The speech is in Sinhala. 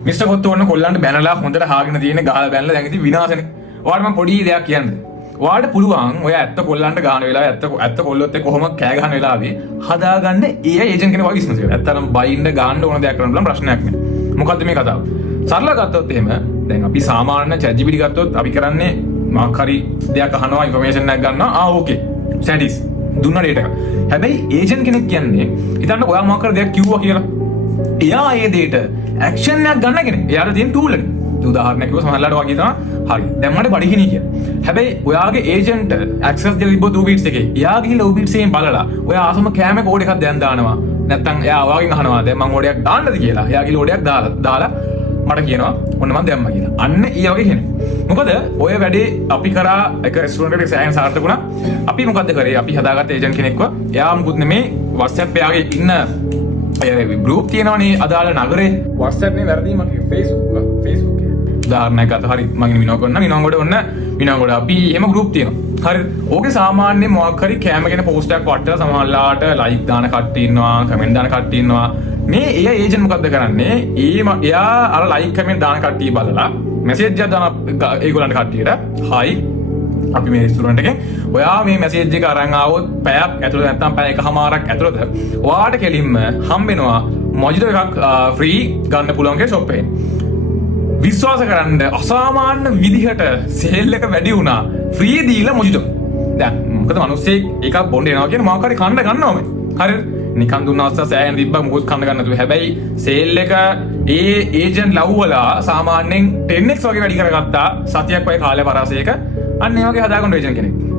මිස්ටර් කොත්තු ඔන්න කොල්ලන්ට බැනලා හොඳට හාගෙන තියෙන ගහලා බැනලා දැන් ඉතින් විනාශනේ. ඔයාලට මම පොඩි දෙයක් කියන්නේ. ඔයාලට පුළුවන් ඔය ඇත්ත කොල්ලන්ට ගහන වෙලාවේ ඇත්ත කොල්ලොත් එක්ක කොහොම කෑ ගහන වෙලාවේ හදාගන්න AI ඒජන්ට් කෙනෙක් වගේ බිස්නස් එකක්. ඇත්තටම බයින්ඩ ගන්න ඕන දෙයක් කරන්න බලන්න ප්‍රශ්නයක් නෑ. මොකද්ද මේ කතාව? සරලව ගත්තොත් එහෙම දැන් අපි සාමාන්‍ය ChatGPT ගත්තොත් අපි කරන්නේ මොකක් හරි දෙයක් අහනවා ඉන්ෆර්මේෂන් එකක් ගන්නවා ඕකේ ස්ටැටිස් දුන්නා ඩේටා එක. හැබැයි ඒජන්ට් කෙනෙක් කියන්නේ හිතන්න ඔයා මොකක් හරි දෙයක් කිව්වා කියලා. එයා ඒ දෙයට ඇක්ෂන් එකක් ගන්න කෙනෙක්. එයාට තියෙන ටූල් එක. උදාහරණයක් කිව්ව සමහරලාට වගේ තමයි හරි. දැන් මට බඩගිනි කියලා. හැබැයි ඔයාගේ ඒජන්ට් ඇක්සස් දෙලා තිබ්බොත් Ubits එකේ. එයා ගිහිල්ලා Ubits එකෙන් බලලා ඔයා ආසම කෑම කෝඩ් එකක් දැන් දානවා. නැත්තම් එයා ඔයාගෙන් අහනවා දැන් මම ඕඩයක් දාන්නද කියලා. එයා ගිහිල්ලා ඕඩයක් දාලා මට කියනවා ඔන්න මම දැම්මා කියලා. අන්න ඒ වගේ කෙනෙක්. මොකද ඔය වැඩේ අපි කරා එක රෙස්ටුරන්ට් එකක සෑහෙන සාර්ථක වුණා. අපි මොකද්ද කරේ? අපි හදාගත්ත ඒජන්ට් කෙනෙක්ව එයා මුකුත් නෙමේ WhatsApp එයාගේ ඉන්න ගෲප් තියෙනවනේ අදාළ නගරේ WhatsApp නේ වැරදීමක් Facebook උදාහරණයක් අත හරි මම විනෝග කරනවා විනෝගොඩ ඔන්න විනෝගොඩ අපි එහෙම ගෲප් තියෙනවා හරිද ඕකේ සාමාන්‍ය මොකක් හරි කැම ගැන පෝස්ට් එකක් වටලා සමහරලාට ලයික් දාන කට්ටිය ඉන්නවා කමෙන්ට් දාන කට්ටිය ඉන්නවා මේ එයා ඒජන්ට් මොකද්ද කරන්නේ එයා අර ලයික් කමෙන්ට් දාන කට්ටිය බලලා මැසේජ් එකක් දාන ඒගොල්ලන්ට කට්ටියට හයි අපි මේ රෙස්ටුරන්ට් එකේ ඔයා මේ මැසේජ් එක අරන් ආවොත් පැයක් ඇතුළත නැත්නම් පැය එකමාරක් ඇතුළත ඔයාට කෙලින්ම හම්බෙනවා මොජිතෝ එකක් ෆ්‍රී ගන්න පුළුවන් කියලා ෂොප් එකෙන් විශ්වාස කරන්න අසාමාන්‍ය විදිහට සේල් එක වැඩි වුණා ෆ්‍රී දීලා මොජිතෝ දැන් මොකද මිනිස්සෙක් එකක් බොන්න එනවා කියන මොකක් හරි කන්න ගන්නවම හරිද නිකන් දුන්න අවස්ථාව සෑහෙන තිබ්බා මොකද කන්න ගන්න නැතුව හැබැයි සේල් එක ඒ ඒජන්ට් ලව්වලා සාමාන්‍යයෙන් 10x වගේ වැඩි කරගත්තා සතියක් වගේ කාලය පරාසයක අන්න ඒ වගේ හදාගන්න ඒජන්ට් කෙනෙක්